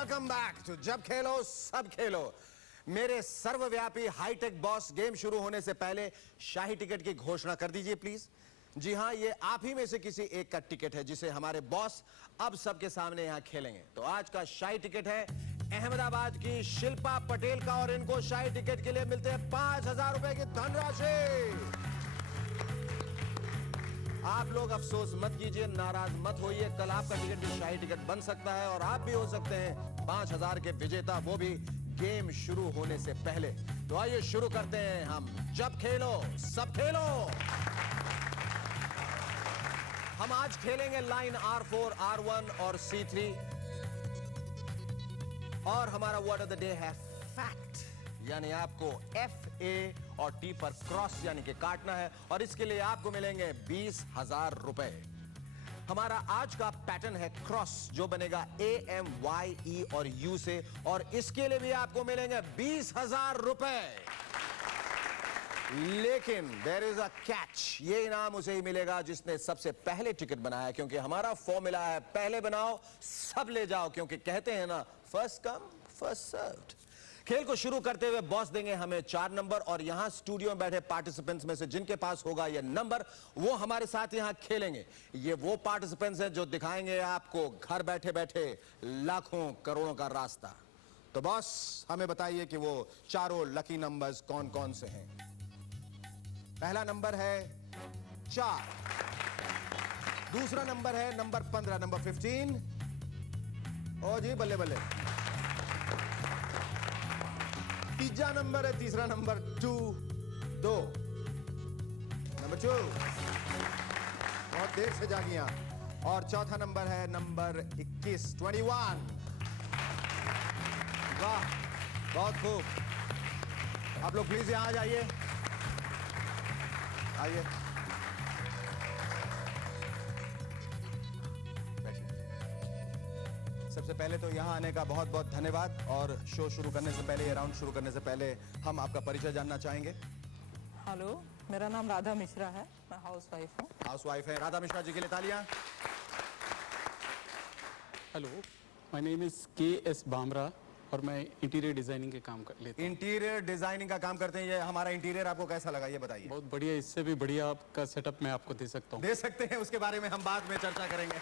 Welcome back to जब खेलो सब खेलो। मेरे सर्वव्यापी हाईटेक बॉस गेम शुरू होने से पहले शाही टिकट की घोषणा कर दीजिए प्लीज। जी हां, ये आप ही में से किसी एक का टिकट है जिसे हमारे बॉस अब सबके सामने यहां खेलेंगे। तो आज का शाही टिकट है अहमदाबाद की शिल्पा पटेल का और इनको शाही टिकट के लिए मिलते हैं 5,000 रुपए की धनराशि। आप लोग अफसोस मत कीजिए, नाराज मत होइए, कल आपका टिकट भी शाही टिकट बन सकता है और आप भी हो सकते हैं 5,000 के विजेता, वो भी गेम शुरू होने से पहले। तो आइए शुरू करते हैं हम जब खेलो सब खेलो। हम आज खेलेंगे लाइन R4, R1 और C3 और हमारा वर्ड ऑफ द डे है फैक्ट, यानी आपको F, A और T पर क्रॉस यानी कि काटना है और इसके लिए आपको मिलेंगे 20,000 रुपए। हमारा आज का पैटर्न है क्रॉस जो बनेगा A, M, Y, E और U से और इसके लिए भी आपको मिलेंगे 20,000 रुपए। लेकिन देयर इज अ कैच, ये इनाम उसे ही मिलेगा जिसने सबसे पहले टिकट बनाया, क्योंकि हमारा फॉर्मूला है पहले बनाओ सब ले जाओ, क्योंकि कहते हैं ना फर्स्ट कम फर्स्ट सर्व्ड। खेल को शुरू करते हुए बॉस देंगे हमें 4 नंबर और यहां स्टूडियो में बैठे पार्टिसिपेंट्स में से जिनके पास होगा यह नंबर वो हमारे साथ यहां खेलेंगे। ये वो पार्टिसिपेंट्स हैं जो दिखाएंगे आपको घर बैठे बैठे लाखों करोड़ों का रास्ता। तो बॉस हमें बताइए कि वो चारों लकी नंबर्स कौन कौन से हैं। पहला नंबर है 4, दूसरा नंबर है नंबर 15, नंबर 15। ओ जी बल्ले बल्ले। तीसरा नंबर है, तीसरा नंबर 2, नंबर 2। बहुत देर से जागियां। और चौथा नंबर है नंबर 21, 21। वाह बहुत खूब। आप लोग प्लीज यहां आ जाइए, आइए बैठिए। सबसे पहले तो यहाँ आने का बहुत बहुत धन्यवाद और शो शुरू करने से पहले, ये राउंड शुरू करने से पहले हम आपका परिचय जानना चाहेंगे। हेलो, मेरा नाम राधा मिश्रा है, मैं हाउसवाइफ हूँ। हाउसवाइफ है, राधा मिश्रा जी के लिए तालियां। Hello, my name is KS Bamra और मैं इंटीरियर डिजाइनिंग के काम कर लेता हूँ। इंटीरियर डिजाइनिंग का काम करते हैं। ये हमारा इंटीरियर आपको कैसा लगा ये बताइए। बहुत बढ़िया, इससे भी बढ़िया आपका सेटअप मैं आपको दे सकता हूँ। दे सकते हैं, उसके बारे में हम बाद में चर्चा करेंगे।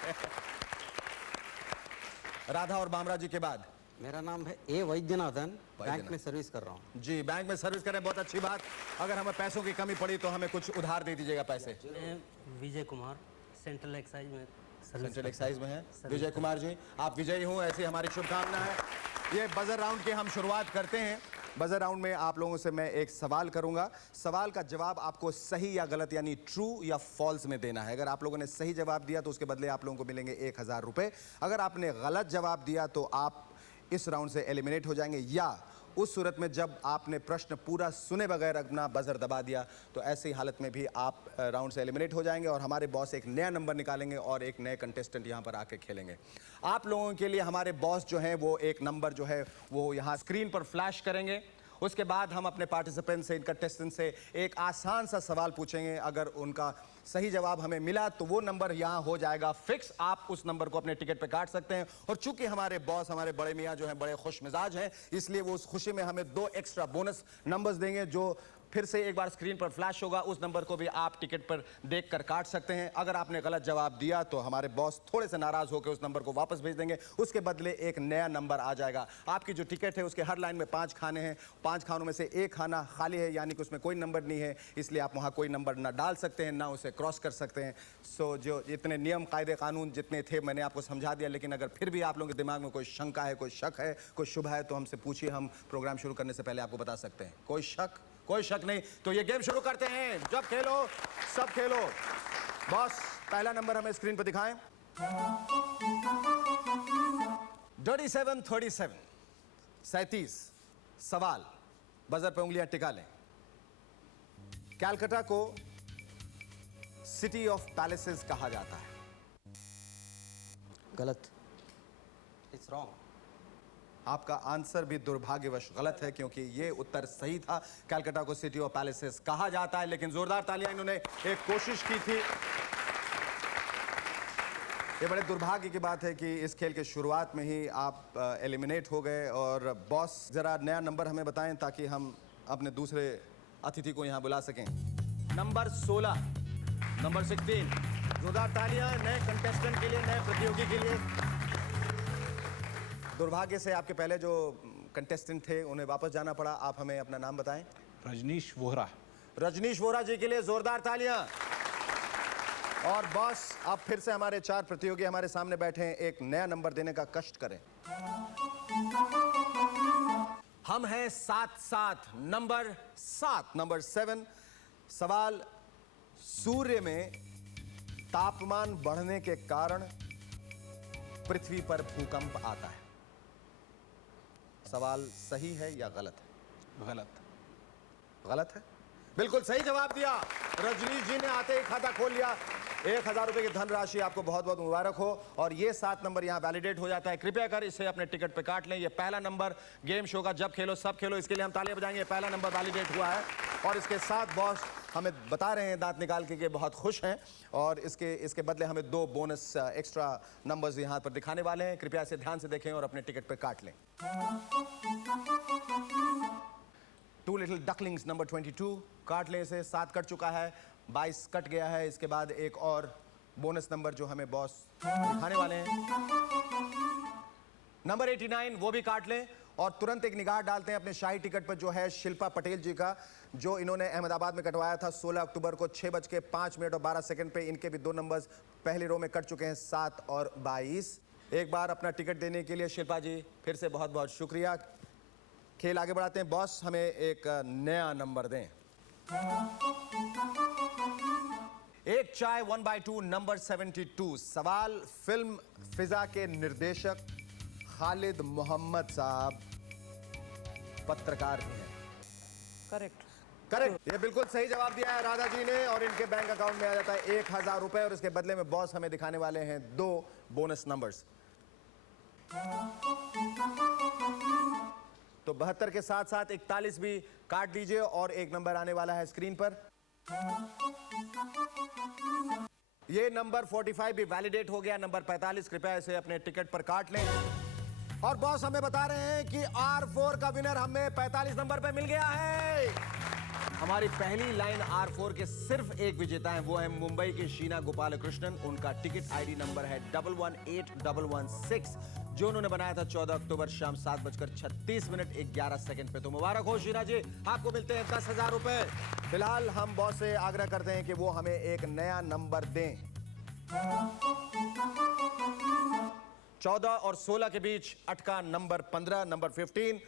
राधा और बामरा जी के बाद मेरा नाम है A वैद्यनाथन, बैंक में सर्विस कर रहा हूँ। जी, बैंक में सर्विस करें, बहुत अच्छी बात। अगर हमें पैसों की कमी पड़ी तो हमें कुछ उधार दे दीजिएगा पैसे। विजय कुमार, सेंट्रल एक्साइज में सेंट्रल एक्साइज में है विजय कुमार जी, आप विजयी हूँ ऐसी हमारी शुभकामना है। ये बजर राउंड की हम शुरुआत करते हैं। बजर राउंड में आप लोगों से मैं एक सवाल करूंगा, सवाल का जवाब आपको सही या गलत यानी ट्रू या फॉल्स में देना है। अगर आप लोगों ने सही जवाब दिया तो उसके बदले आप लोगों को मिलेंगे 1,000 रुपए। अगर आपने गलत जवाब दिया तो आप इस राउंड से एलिमिनेट हो जाएंगे, या उस सूरत में जब आपने प्रश्न पूरा सुने बगैर अपना बजर दबा दिया तो ऐसी हालत में भी आप राउंड से एलिमिनेट हो जाएंगे और हमारे बॉस एक नया नंबर निकालेंगे और एक नए कंटेस्टेंट यहां पर आके खेलेंगे। आप लोगों के लिए हमारे बॉस जो हैं वो एक नंबर जो है वो यहां स्क्रीन पर फ्लैश करेंगे। उसके बाद हम अपने पार्टिसिपेंट से, इन कंटेस्टेंट से एक आसान सा सवाल पूछेंगे। अगर उनका सही जवाब हमें मिला तो वो नंबर यहां हो जाएगा फिक्स, आप उस नंबर को अपने टिकट पे काट सकते हैं। और चूंकि हमारे बॉस, हमारे बड़े मियां जो हैं बड़े खुश मिजाज हैं, इसलिए वो उस खुशी में हमें 2 एक्स्ट्रा बोनस नंबर्स देंगे जो फिर से एक बार स्क्रीन पर फ्लैश होगा। उस नंबर को भी आप टिकट पर देखकर काट सकते हैं। अगर आपने गलत जवाब दिया तो हमारे बॉस थोड़े से नाराज होकर उस नंबर को वापस भेज देंगे, उसके बदले एक नया नंबर आ जाएगा। आपकी जो टिकट है उसके हर लाइन में 5 खाने हैं, 5 खानों में से एक खाना खाली है, यानी कि उसमें कोई नंबर नहीं है, इसलिए आप वहां कोई नंबर ना डाल सकते हैं ना उसे क्रॉस कर सकते हैं। सो जो इतने नियम कायदे कानून जितने थे मैंने आपको समझा दिया, लेकिन अगर फिर भी आप लोगों के दिमाग में कोई शंका है, कोई शक है, कोई शुभ है तो हमसे पूछिए, हम प्रोग्राम शुरू करने से पहले आपको बता सकते हैं। कोई शक नहीं, तो ये गेम शुरू करते हैं। जब खेलो सब खेलो। बॉस पहला नंबर हमें स्क्रीन पर दिखाएं। 37 सवाल, बजर पे उंगलियां टिका लें। कैलकाटा को सिटी ऑफ पैलेसेस कहा जाता है। गलत, इट्स रॉन्ग। आपका आंसर भी दुर्भाग्यवश गलत है, क्योंकि ये उत्तर सही था। कैलकाटा को सिटी ऑफ पैलेसेस कहा जाता है, लेकिन जोरदार तालियां, इन्होंने एक कोशिश की थी। ये बड़े दुर्भाग्य की बात है कि इस खेल के शुरुआत में ही आप एलिमिनेट हो गए। और बॉस जरा नया नंबर हमें बताएं ताकि हम अपने दूसरे अतिथि को यहाँ बुला सकें। Number 16, number 16। जोरदार तालियां नए कंटेस्टेंट के लिए, नए प्रतियोगी के लिए। दुर्भाग्य से आपके पहले जो कंटेस्टेंट थे उन्हें वापस जाना पड़ा। आप हमें अपना नाम बताएं। रजनीश वोहरा। रजनीश वोहरा जी के लिए जोरदार तालियां। और बॉस अब फिर से हमारे 4 प्रतियोगी हमारे सामने बैठे हैं, एक नया नंबर देने का कष्ट करें। हम हैं 7-7, नंबर 7, नंबर 7। सवाल, सूर्य में तापमान बढ़ने के कारण पृथ्वी पर भूकंप आता है। सवाल सही है या गलत है? गलत। गलत है। बिल्कुल सही जवाब दिया। रजनीश जी ने आते ही खाता खोल लिया। 1000 रुपए की धनराशि आपको बहुत बहुत मुबारक हो। और ये 7 नंबर यहाँ वैलिडेट हो जाता है। कृपया कर इसे अपने टिकट पे काट लें। ये पहला नंबर गेम शो का जब खेलो सब खेलो, इसके लिए हम तालियां बजाएंगे। पहला नंबर वैलिडेट हुआ है। और इसके साथ बॉस हमें बता रहे हैं दांत निकाल के बहुत खुश हैं। और इसके बदले हमें 2 बोनस एक्स्ट्रा नंबर्स यहाँ पर दिखाने वाले हैं। कृपया इसे ध्यान से देखें और अपने टिकट पे काट लें। 2 लिटिल डकलिंग्स, नंबर 22। काट लें इसे। 7 कट चुका है, 22 कट गया है। इसके बाद एक और बोनस नंबर जो हमें बॉस दिखाने वाले हैं, नंबर 89, वो भी काट लें। और तुरंत एक निगाह डालते हैं अपने शाही टिकट पर जो है शिल्पा पटेल जी का, जो इन्होंने अहमदाबाद में कटवाया था 16 अक्टूबर को 6:05 और 12 सेकंड पे। इनके भी 2 नंबर्स पहली रो में कट चुके हैं, 7 और 22। एक बार अपना टिकट देने के लिए शिल्पा जी फिर से बहुत बहुत शुक्रिया। खेल आगे बढ़ाते हैं। बॉस हमें एक नया नंबर दें। एक चाय 1/2, नंबर 72। सवाल, फिल्म फिजा के निर्देशक खालिद मोहम्मद साहब पत्रकार भी हैं। करेक्ट। करेक्ट, ये बिल्कुल सही जवाब दिया है राधा जी ने। और इनके बैंक अकाउंट में आ जाता है 1000 रुपए। और इसके बदले में बॉस हमें दिखाने वाले हैं 2 बोनस नंबर्स। तो 72 के साथ साथ 41 भी काट दीजिए। और एक नंबर आने वाला है स्क्रीन पर। ये नंबर 45 भी वैलिडेट हो गया। नंबर 45, कृपया इसे अपने टिकट पर काट लें। और बॉस हमें बता रहे हैं कि R4 का विनर हमें 45 नंबर पे मिल गया है। हमारी पहली लाइन R4 के सिर्फ एक विजेता हैं, वो है मुंबई के शीना गोपालकृष्णन। उनका टिकट आईडी नंबर है 118116, जो उन्होंने बनाया था 14 अक्टूबर शाम 7:36 पे। तो मुबारक हो शीना जी, आपको मिलते हैं 10,000 रुपए। फिलहाल हम बॉस से आग्रह करते हैं कि वो हमें एक नया नंबर दें। 14 और 16 के बीच अटका नंबर 15, नंबर 15।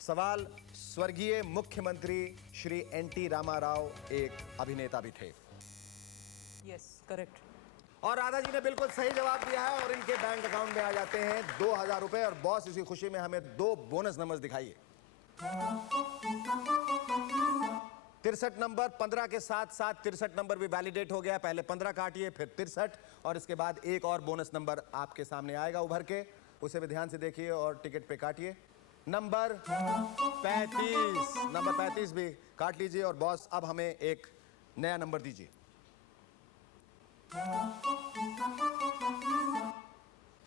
सवाल, स्वर्गीय मुख्यमंत्री श्री NT रामाराव एक अभिनेता भी थे। Yes, correct. और राधा जी ने बिल्कुल सही जवाब दिया है। और इनके बैंक अकाउंट में आ जाते हैं 2000 रुपए। और बॉस इसी खुशी में हमें 2 बोनस नंबर्स दिखाइए। 63 नंबर, 15 के साथ साथ 63 नंबर भी वैलिडेट हो गया। पहले 15 काटिए, फिर 63। और इसके बाद एक और बोनस नंबर आपके सामने आएगा उभर के, उसे भी ध्यान से देखिए और टिकट पे काटिए। नंबर 35, नंबर 35 भी काट लीजिए। और बॉस अब हमें एक नया नंबर दीजिए।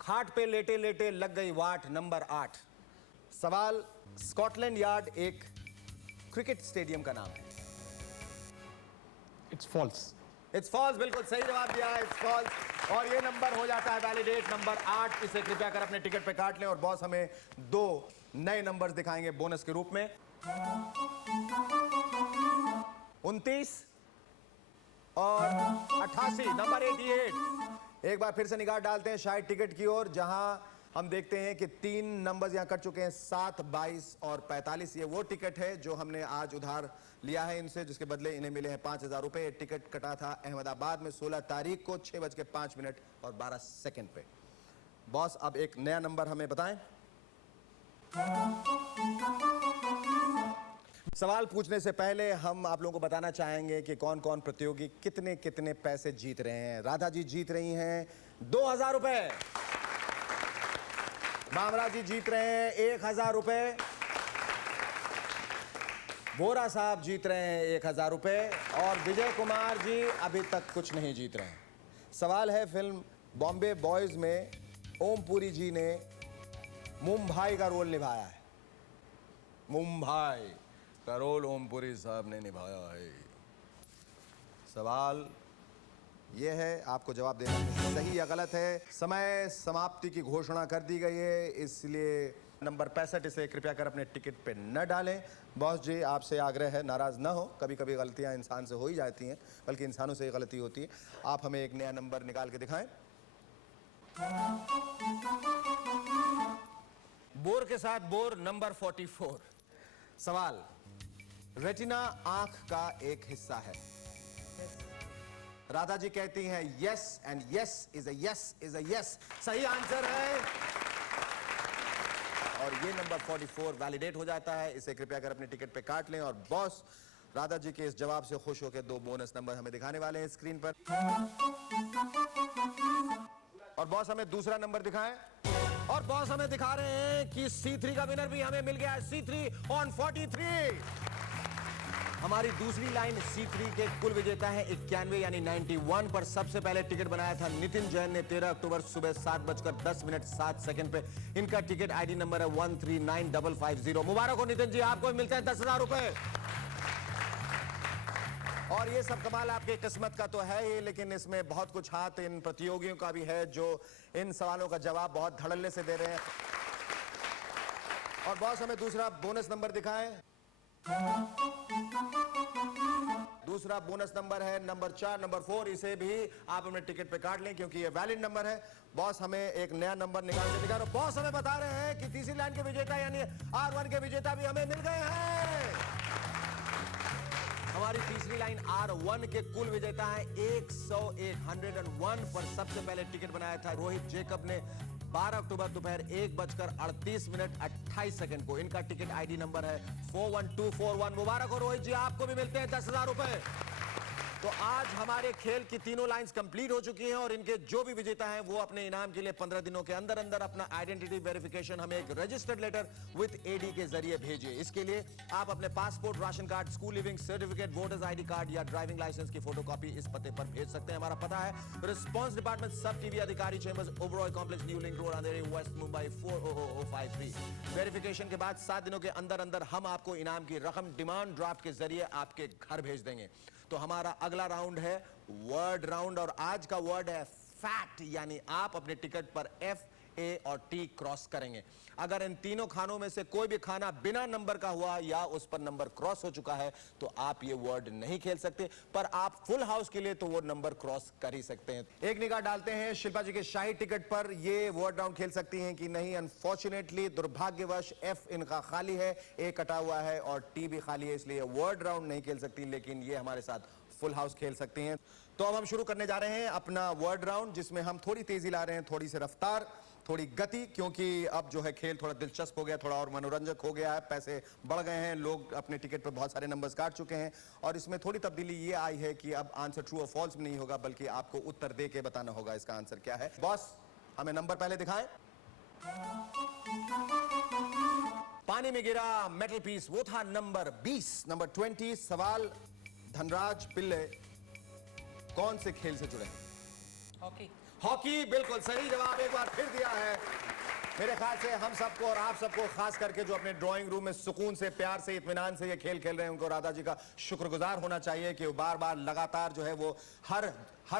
खाट पे लेटे लेटे लग गई वाट, नंबर 8। सवाल, स्कॉटलैंड यार्ड एक क्रिकेट स्टेडियम का नाम है। It's false. इट्स फॉल्स, बिल्कुल सही जवाब दिया है, इट्स फॉल्स। और ये नंबर हो जाता है वैलिडेट, नंबर 8। इसे कृपया कर अपने टिकट पे काट लें। और बॉस हमें 2 नए नंबर्स दिखाएंगे बोनस के रूप में। 29 और 88, नंबर 88। एक बार फिर से निगाह डालते हैं शायद टिकट की ओर, जहां हम देखते हैं कि 3 नंबर्स यहां कट चुके हैं, 7, 22 और 45। ये वो टिकट है जो हमने आज उधार लिया है इनसे, जिसके बदले इन्हें मिले हैं 5000 रुपए। टिकट कटा था अहमदाबाद में 16 तारीख को 6:05 और 12 सेकंड पे। बॉस अब एक नया नंबर हमें बताएं। सवाल पूछने से पहले हम आप लोगों को बताना चाहेंगे कि कौन कौन प्रतियोगी कितने कितने पैसे जीत रहे हैं। राधा जी जीत रही हैं 2000 रुपए। बामरा जी जीत रहे हैं 1000 रुपए। वोरा साहब जीत रहे हैं 1000 रुपए। और विजय कुमार जी अभी तक कुछ नहीं जीत रहे हैं। सवाल है फिल्म बॉम्बे बॉयज में ओमपुरी जी ने मुंबई का रोल निभाया है। मुंबई का रोल ओमपुरी साहब ने निभाया है। सवाल यह है, आपको जवाब देना है सही या गलत है। समय समाप्ति की घोषणा कर दी गई है, इसलिए नंबर 65 इसे कृपया कर अपने टिकट पे न डालें। बॉस जी आपसे आग्रह है, नाराज ना हो, कभी कभी गलतियां इंसान से हो ही जाती हैं, बल्कि इंसानों से ही गलती होती है। आप हमें एक नया नंबर निकाल के दिखाएं। बोर के साथ बोर नंबर 44। सवाल, रेटिना आंख का एक हिस्सा है। राधा जी कहती हैं yes, and yes is a yes सही आंसर है। और ये नंबर 44 वैलिडेट हो जाता है। इसे कृपया कर अपने टिकट पे काट लें। और बॉस राधा जी के इस जवाब से खुश होकर 2 बोनस नंबर हमें दिखाने वाले हैं स्क्रीन पर। और बॉस हमें दूसरा नंबर दिखाएं। और बॉस हमें दिखा रहे हैं कि C3 का विनर भी हमें मिल गया है। C3 on 43। हमारी दूसरी लाइन C3 के कुल विजेता है 91 यानी 91 पर सबसे पहले टिकट बनाया था नितिन जैन ने 13 अक्टूबर सुबह 7:10 पे। इनका टिकट आईडी नंबर है 139550। मुबारक हो नितिन जी, आपको मिलता है 10,000 रुपए। और ये सब कमाल आपके किस्मत का तो है ही, लेकिन इसमें बहुत कुछ हाथ इन प्रतियोगियों का भी है जो इन सवालों का जवाब बहुत धड़ल्ले से दे रहे हैं। और बॉस हमें दूसरा बोनस नंबर दिखाएं। दूसरा बोनस नंबर है नंबर 4, नंबर 4। इसे भी आप अपने टिकट पे काट लें क्योंकि ये वैलिड नंबर है। बॉस हमें एक नया नंबर निकाल के दिखा रहे हैं। बॉस हमें बता रहे हैं कि तीसरी लाइन के विजेता यानी R1 के विजेता भी हमें मिल गए हैं। हमारी तीसरी लाइन R1 के कुल विजेता है 101 पर सबसे पहले टिकट बनाया था रोहित जेकब ने 12 अक्टूबर दोपहर 1:38:28 को। इनका टिकट आईडी नंबर है 41241। मुबारक हो रोहित जी, आपको भी मिलते हैं 10,000 रुपए। तो आज हमारे खेल की तीनों लाइंस कंप्लीट हो चुकी हैं और इनके जो भी विजेता हैं वो अपने इनाम के लिए 15 दिनों के अंदर अंदर अपना आइडेंटिटी वेरिफिकेशन हमें एक रजिस्टर्ड लेटर विद एडी के जरिए भेजिए। इसके लिए आप अपने passport, ration card, school leaving certificate, voters ID card या ड्राइविंग लाइसेंस की फोटोकॉपी इस पते पर भेज सकते हैं। हमारा पता है response department, Sab TV Adhikari chambers, Oberoi complex, new link road, Andheri, west Mumbai 400053। Verification के बाद 7 दिनों के अंदर अंदर हम आपको इनाम की रकम डिमांड ड्राफ्ट के जरिए आपके घर भेज देंगे। तो हमारा अगला राउंड है वर्ड राउंड और आज का वर्ड है फैट, यानी आप अपने टिकट पर F, A और T क्रॉस करेंगे। अगर इन तीनों खानों में से कोई भी खाना बिना नंबर का हुआ या उस पर नंबर क्रॉस हो चुका है तो आप ये वर्ड नहीं खेल सकते, पर आप फुल हाउस के लिए तो वो नंबर क्रॉस कर ही सकते हैं। एक निगाह डालते हैं शिल्पा जी के शाही टिकट पर, ये वर्ड राउंड खेल सकती हैं कि नहीं। अनफॉर्चुनेटली दुर्भाग्यवश F इनका खाली है, A कटा हुआ है और T भी खाली है, इसलिए वर्ड राउंड नहीं खेल सकती, लेकिन ये हमारे साथ फुल हाउस खेल सकती हैं। तो अब हम शुरू करने जा रहे हैं अपना वर्ड राउंड, जिसमें हम थोड़ी तेजी ला रहे हैं, थोड़ी सी रफ्तार, थोड़ी गति, क्योंकि अब जो है खेल थोड़ा दिलचस्प हो गया, थोड़ा और मनोरंजक हो गया है, पैसे बढ़ गए हैं, लोग अपने टिकट पर बहुत सारे नंबर्स काट चुके हैं और इसमें थोड़ी तब्दीली ये आई है कि अब आंसर ट्रू और फॉल्स नहीं होगा, बल्कि आपको उत्तर दे के बताना होगा इसका आंसर क्या है। बॉस हमें नंबर पहले दिखाएं। पानी में गिरा मेटल पीस, वो था नंबर 20। नंबर 20। सवाल, धनराज पिल्ले कौन से खेल से जुड़े? हॉकी। हॉकी, बिल्कुल सही जवाब एक बार फिर दिया है। मेरे ख्याल से हम सबको और आप सबको, खास करके जो अपने ड्राइंग रूम में सुकून से, प्यार से, इत्मीनान से ये खेल खेल रहे हैं, उनको राधा जी का शुक्रगुजार होना चाहिए कि वो बार बार लगातार जो है वो हर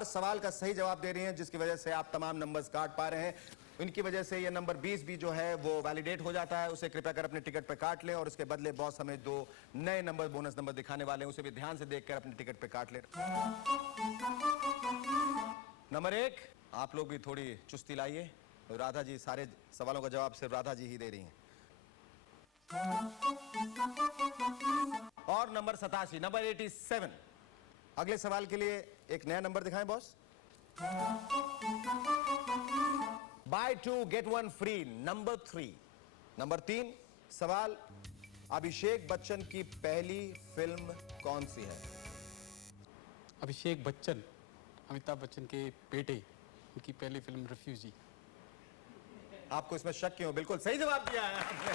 सवाल का सही जवाब दे रही हैं, जिसकी वजह से आप तमाम नंबर्स काट पा रहे हैं। इनकी वजह से ये नंबर 20 भी जो है वो वैलिडेट हो जाता है। उसे कृपया कर अपने टिकट पे काट लें और उसके बदले बॉस हमें 2 नए नंबर, बोनस नंबर दिखाने वाले हैं, उसे भी ध्यान से देखकर अपने टिकट पे काट लें। नंबर 1, आप लोग भी थोड़ी चुस्ती लाइए। राधा जी सारे सवालों का जवाब सिर्फ राधा जी ही दे रही हैं। और नंबर 87, नंबर 87। अगले सवाल के लिए एक नया नंबर दिखाएं boss. Buy 2 get 1 free, number 3। Number 3 सवाल, अभिषेक बच्चन की पहली फिल्म कौन सी है? अभिषेक बच्चन अमिताभ बच्चन के बेटे, उनकी पहली फिल्म रिफ्यूजी। आपको इसमें शक क्यों? बिल्कुल सही जवाब दिया है आपने।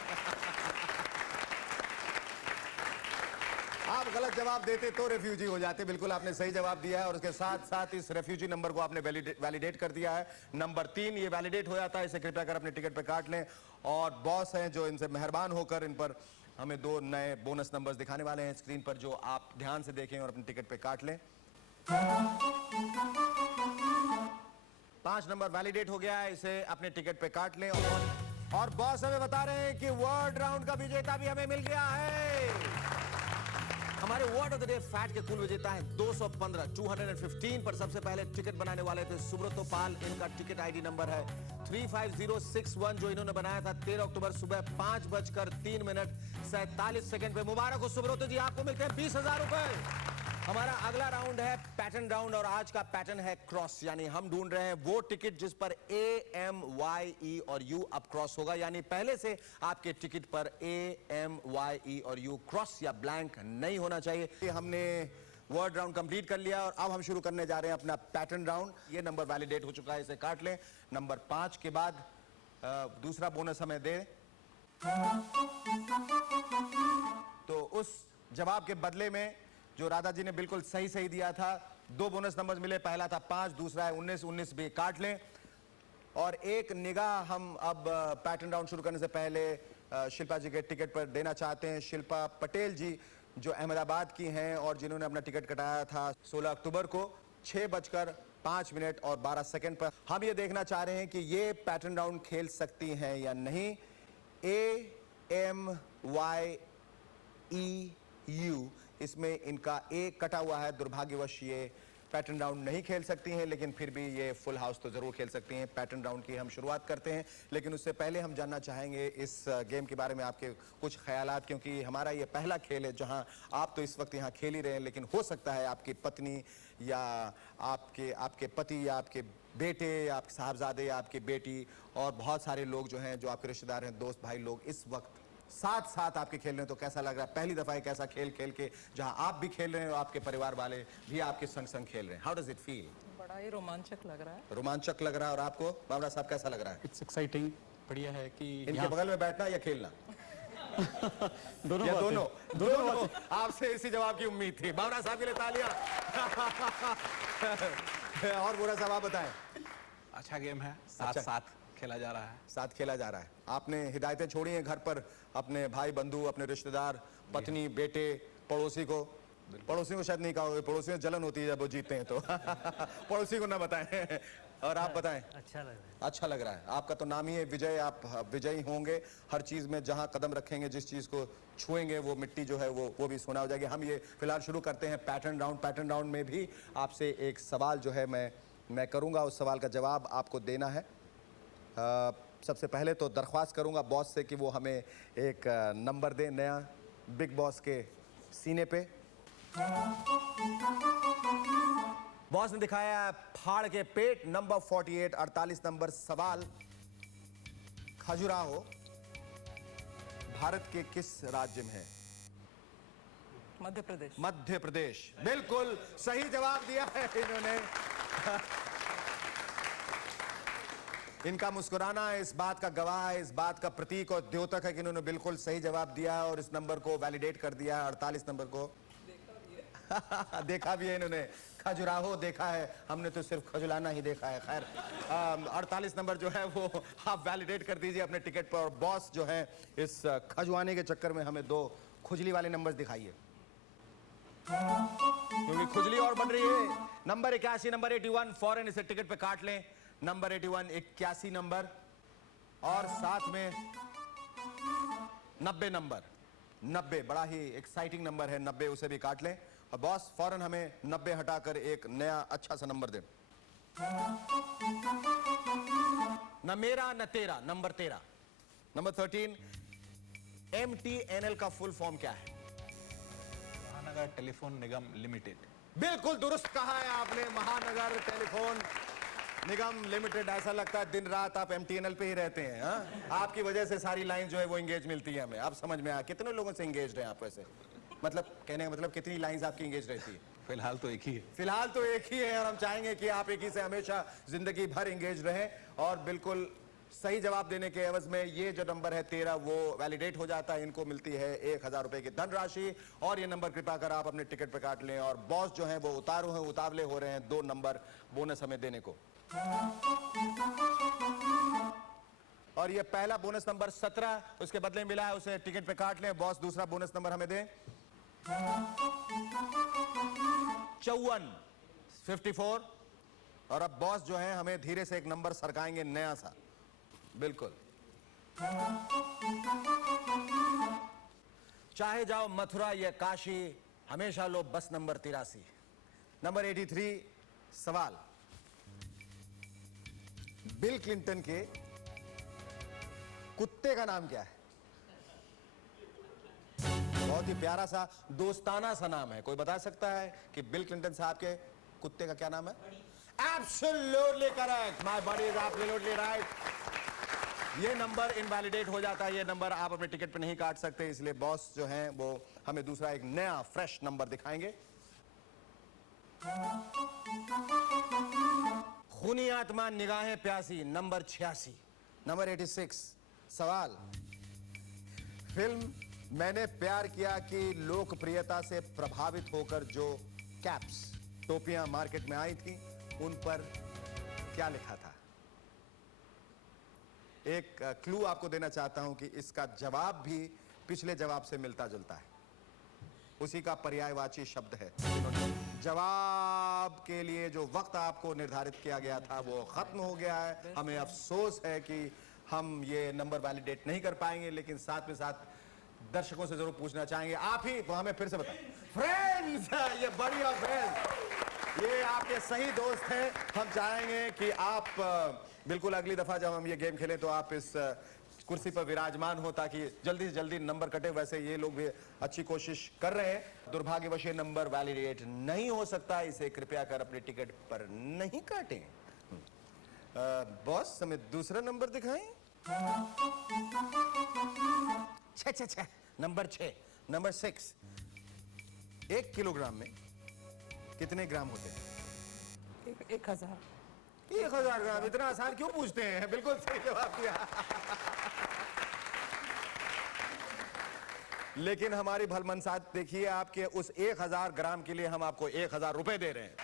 आप गलत जवाब देते तो रेफ्यूजी हो जाते। बिल्कुल आपने सही जवाब दिया है और उसके साथ साथ इस रेफ्यूजी नंबर को आपने वैलिडेट कर दिया है। नंबर 3 ये वैलिडेट हो जाता है, इसे कृपया कर अपने टिकट पे काट लें। और बॉस हैं जो इनसे मेहरबान होकर इन पर हमें 2 नए बोनस नंबर्स दिखाने वाले हैं स्क्रीन पर, जो आप ध्यान से देखें और अपने टिकट पे काट लें। 5 नंबर वैलिडेट हो गया है, इसे अपने टिकट पे काट लें। और बॉस हमें बता रहे हैं कि वर्ड राउंड का विजेता भी हमें मिल गया है। हमारे word of the day fat के कुल विजेता है 215 पर सबसे पहले टिकट बनाने वाले थे सुब्रतो पाल। इनका टिकट आईडी नंबर है 35061, जो इन्होंने बनाया था 13 अक्टूबर सुबह 5:03 पे। मुबारक हो सुब्रतो जी, आपको मिलते हैं 20,000 रुपए। हमारा अगला राउंड है पैटर्न राउंड और आज का पैटर्न है क्रॉस, यानी हम ढूंढ रहे हैं वो टिकट जिस पर AMYE और U अब क्रॉस होगा, यानी पहले से आपके टिकट पर AMYE और U क्रॉस या ब्लैंक नहीं होना चाहिए। हमने वर्ड राउंड कंप्लीट कर लिया और अब हम शुरू करने जा रहे हैं अपना पैटर्न राउंड। ये नंबर वैलिडेट हो चुका है, इसे काट लें। नंबर 5 के बाद दूसरा बोनस हमें दे, तो उस जवाब के बदले में जो राधा जी ने बिल्कुल सही दिया था, 2 बोनस नंबर्स मिले। पहला था 5, दूसरा है 19 भी काट लें। और एक निगाह हम अब पैटर्न राउंड शुरू करने से पहले शिल्पा जी के टिकट पर देना चाहते हैं। शिल्पा पटेल जी जो अहमदाबाद की हैं और जिन्होंने अपना टिकट कटाया था 16 अक्टूबर को 6:05 और 12 सेकंड पर। हम ये देखना चाह रहे हैं कि ये पैटर्न राउंड खेल सकती हैं या नहीं। AMYEU, इसमें इनका A कटा हुआ है, दुर्भाग्यवश ये पैटर्न राउंड नहीं खेल सकती हैं, लेकिन फिर भी ये फुल हाउस तो जरूर खेल सकती हैं। पैटर्न राउंड की हम शुरुआत करते हैं, लेकिन उससे पहले हम जानना चाहेंगे इस गेम के बारे में आपके कुछ ख्यालात, क्योंकि हमारा ये पहला खेल है जहां आप तो इस वक्त यहाँ खेल ही रहे हैं, लेकिन हो सकता है आपकी पत्नी या आपके पति या आपके बेटे या आपके साहबजादे या आपकी बेटी और बहुत सारे लोग जो हैं, जो आपके रिश्तेदार हैं, दोस्त भाई लोग इस वक्त साथ आपके खेल रहे हैं। तो कैसा लग रहा है पहली दफा एक ऐसा खेल खेल के जहां आप भी खेल रहे हैं और आपके परिवार वाले भी आपके संग खेल रहे हैं? How does it feel? बड़ा ही रोमांचक लग रहा है। रोमांचक लग रहा है। और आपको बाबरा साहब कैसा लग रहा है? इट्स एक्साइटिंग, बढ़िया है कि इनके बगल में बैठना या खेलना? दोनों या बातें। दोनों आपसे इसी जवाब की उम्मीद थी। बाबरा साहब के लिए तालियां। और बुरा साहब आप बताएं। अच्छा गेम है, अच्छा। साथ खेला जा रहा है। साथ खेला जा रहा है। आपने हिदायतें छोड़ी हैं घर पर अपने भाई बंधु, अपने रिश्तेदार, पत्नी, बेटे, पड़ोसी को शायद नहीं कहोगे, पड़ोसियों को जलन होती है जब वो जीतते हैं तो पड़ोसी को ना बताएं। और आप बताएं। अच्छा लग रहा है। अच्छा लग रहा है। आपका तो नाम ही है विजय, आप विजयी होंगे हर चीज में। जहां कदम रखेंगे, जिस चीज को छुएंगे, वो मिट्टी जो है वो भी सोना हो जाएगी। हम ये फिलहाल शुरू करते हैं पैटर्न राउंड। पैटर्न राउंड में भी आपसे एक सवाल जो है मैं करूंगा, उस सवाल का जवाब आपको देना है। सबसे पहले तो दरख्वास्त करूंगा बॉस से कि वो हमें एक नंबर दें नया बिग बॉस के सीने पे। बॉस ने दिखाया फाड़ के पेट, नंबर 48, 48 नंबर सवाल। खजुराहो भारत के किस राज्य में है? मध्य प्रदेश। मध्य प्रदेश, बिल्कुल सही जवाब दिया है इन्होंने। इनका मुस्कुराना इस बात का गवाह है, इस बात का प्रतीक और द्योतक है कि इन्होंने बिल्कुल सही जवाब दिया है और इस नंबर को वैलिडेट कर दिया है। 48 नंबर को देखा भी है इन्होंने। खजुराहो देखा है, हमने तो सिर्फ खजुलाना ही देखा है। खैर 48 नंबर जो है वो आप वैलिडेट कर दीजिए अपने टिकट पर। और बॉस जो है इस खजुआने के चक्कर में हमें 2 खुजली वाले नंबर दिखाइए, क्योंकि खुजली और बढ़ रही है। नंबर 81, नंबर 81 फौरन इसे टिकट पे काट लें। नंबर 81 81 नंबर और साथ में 90 नंबर। 90 बड़ा ही एक्साइटिंग नंबर है, 90 उसे भी काट लें। और बॉस फौरन हमें 90 हटाकर एक नया अच्छा सा नंबर दें। न मेरा न तेरा, नंबर 13। नंबर 13 MTNL का फुल फॉर्म क्या है? महानगर टेलीफोन निगम लिमिटेड। बिल्कुल दुरुस्त कहा है आपने, महानगर टेलीफोन निगम लिमिटेड। ऐसा लगता है दिन रात आप MTNL पे ही रहते हैं। आपकी वजह से सारी लाइन जो है वो इंगेज मिलती है हमें। अब समझ में आया कितने लोगों से इंगेज हैं आप? वैसे मतलब कहने का मतलब कितनी लाइंस आपकी इंगेज रहती है? फिलहाल तो एक ही है। फिलहाल तो एक ही है और हम चाहेंगे कि आप एक ही से हमेशा जिंदगी भर इंगेज रहें और बिल्कुल सही जवाब देने के एवज में ये जो नंबर है 13 वो वैलिडेट हो जाता है। इनको मिलती है 1000 रुपए की धनराशि। और ये नंबर कृपा कर आप अपने टिकट पे काट लें। और बॉस जो है वो उतावले हो रहे हैं 2 नंबर बोनस हमें देने को। और ये पहला बोनस नंबर 17 उसके बदले मिला है, उसे टिकट पे काट लें। बॉस दूसरा बोनस नंबर हमें दें। 54 54। और अब बॉस जो है हमें धीरे से एक नंबर सरकाएंगे नया सा, बिल्कुल। चाहे जाओ मथुरा या काशी, हमेशा लो बस नंबर 83। नंबर 83 सवाल, बिल क्लिंटन के कुत्ते का नाम क्या है? बहुत ही प्यारा सा दोस्ताना सा नाम है। कोई बता सकता है कि बिल क्लिंटन साहब के कुत्ते का क्या नाम है? Absolutely correct. My buddy is absolutely right. ये नंबर इनवैलिडेट हो जाता है। ये नंबर आप अपने टिकट पे नहीं काट सकते, इसलिए बॉस जो हैं वो हमें दूसरा एक नया फ्रेश नंबर दिखाएंगे। खूनी आत्मा निगाहें प्यासी, नंबर 86। नंबर 86 सवाल, फिल्म मैंने प्यार किया की लोकप्रियता से प्रभावित होकर जो कैप्स टोपियां मार्केट में आई थी उन पर क्या लिखा था? एक क्लू आपको देना चाहता हूं कि इसका जवाब भी पिछले जवाब से मिलता जुलता है, उसी का पर्यायवाची शब्द है। जवाब के लिए जो वक्त आपको निर्धारित किया गया था वो खत्म हो गया है। हमें अफसोस है कि हम ये नंबर वैलिडेट नहीं कर पाएंगे, लेकिन साथ में साथ दर्शकों से जरूर पूछना चाहेंगे। आप ही वो हमें फिर से बताएं। फ्रेंड्स, ये बढ़िया फ्रेंड्स, ये आपके सही दोस्त हैं। हम चाहेंगे कि आप बिल्कुल अगली दफा जब हम ये गेम खेलें तो आप इस कुर्सी पर विराजमान हो, ताकि जल्दी से जल्दी नंबर कटे। वैसे ये लोग भी अच्छी कोशिश कर रहे हैं। दुर्भाग्यवश ये नंबर वैलिडेट नहीं हो सकता, इसे कृपया कर अपने टिकट पर नहीं काटें। बॉस हमें दूसरा नंबर दिखाएं। 6 नंबर 6 नंबर 6। 1 किलोग्राम में कितने ग्राम होते हैं? 1000। 1000 ग्राम। इतना आसान क्यों पूछते हैं? बिल्कुल सही जवाब दिया। लेकिन हमारी भलमनसाहत देखिए, आपके उस 1000 ग्राम के लिए हम आपको 1000 रुपए दे रहे हैं।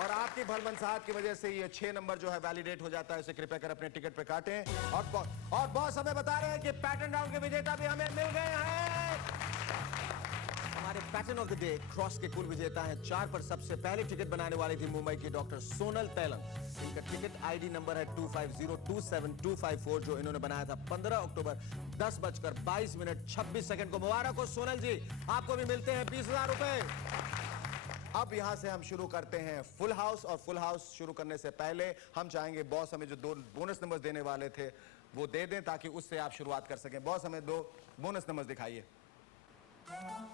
और आपकी भलमनसाहत की वजह से ये 6 नंबर जो है वैलिडेट हो जाता है। इसे कृपया कर अपने टिकट पे काटें। और बॉस हमें बता रहे हैं कि पैटर्न राउंड के विजेता भी हमें मिल गए हैं। हमारे pattern of the day cross के कुल विजेता हैं 4 पर सबसे पहले टिकट बनाने वाली थी मुंबई की डॉक्टर सोनल तैलंग। इनका टिकट आईडी नंबर है 25027254, जो इन्होंने बनाया था 15 अक्टूबर 10:22 को। मुबारक हो सोनल जी, आपको भी मिलते हैं 20,000 रुपए। अब यहां से हम शुरू करते हैं फुल हाउस। और फुल हाउस शुरू करने से पहले हम चाहेंगे बॉस हमें जो 2 बोनस नंबर देने वाले थे वो दे दें, ताकि उससे आप शुरुआत कर सकें। बॉस हमें 2 बोनस नंबर दिखाइए।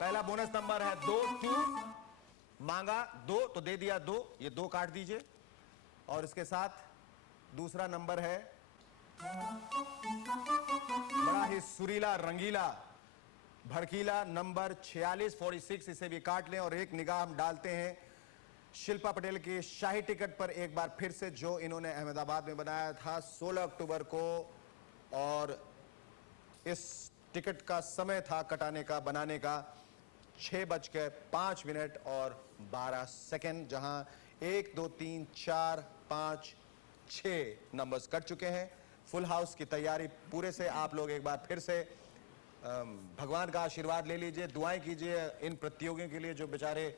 पहला बोनस नंबर है 2 2 मांगा 2 तो दे दिया 2, ये 2 काट दीजिए। और इसके साथ दूसरा नंबर है बड़ा ही सुरीला, रंगीला, भड़कीला नंबर 4646, इसे भी काट लें। और एक निगाह हम डालते हैं शिल्पा पटेल की शाही टिकट पर एक बार फिर से, जो इन्होंने अहमदाबाद में बनाया था 16 अक्टूबर को। और इस टिकट का समय था कटाने का, बनाने का 6:05 और 12 सेकेंड, जहां 1 2 3 4 5 6 नंबर्स कट चुके हैं। फुल हाउस की तैयारी पूरे से आप लोग एक बार फिर से भगवान का आशीर्वाद ले लीजिए, दुआएं कीजिए इन प्रतियोगियों के लिए जो बेचारे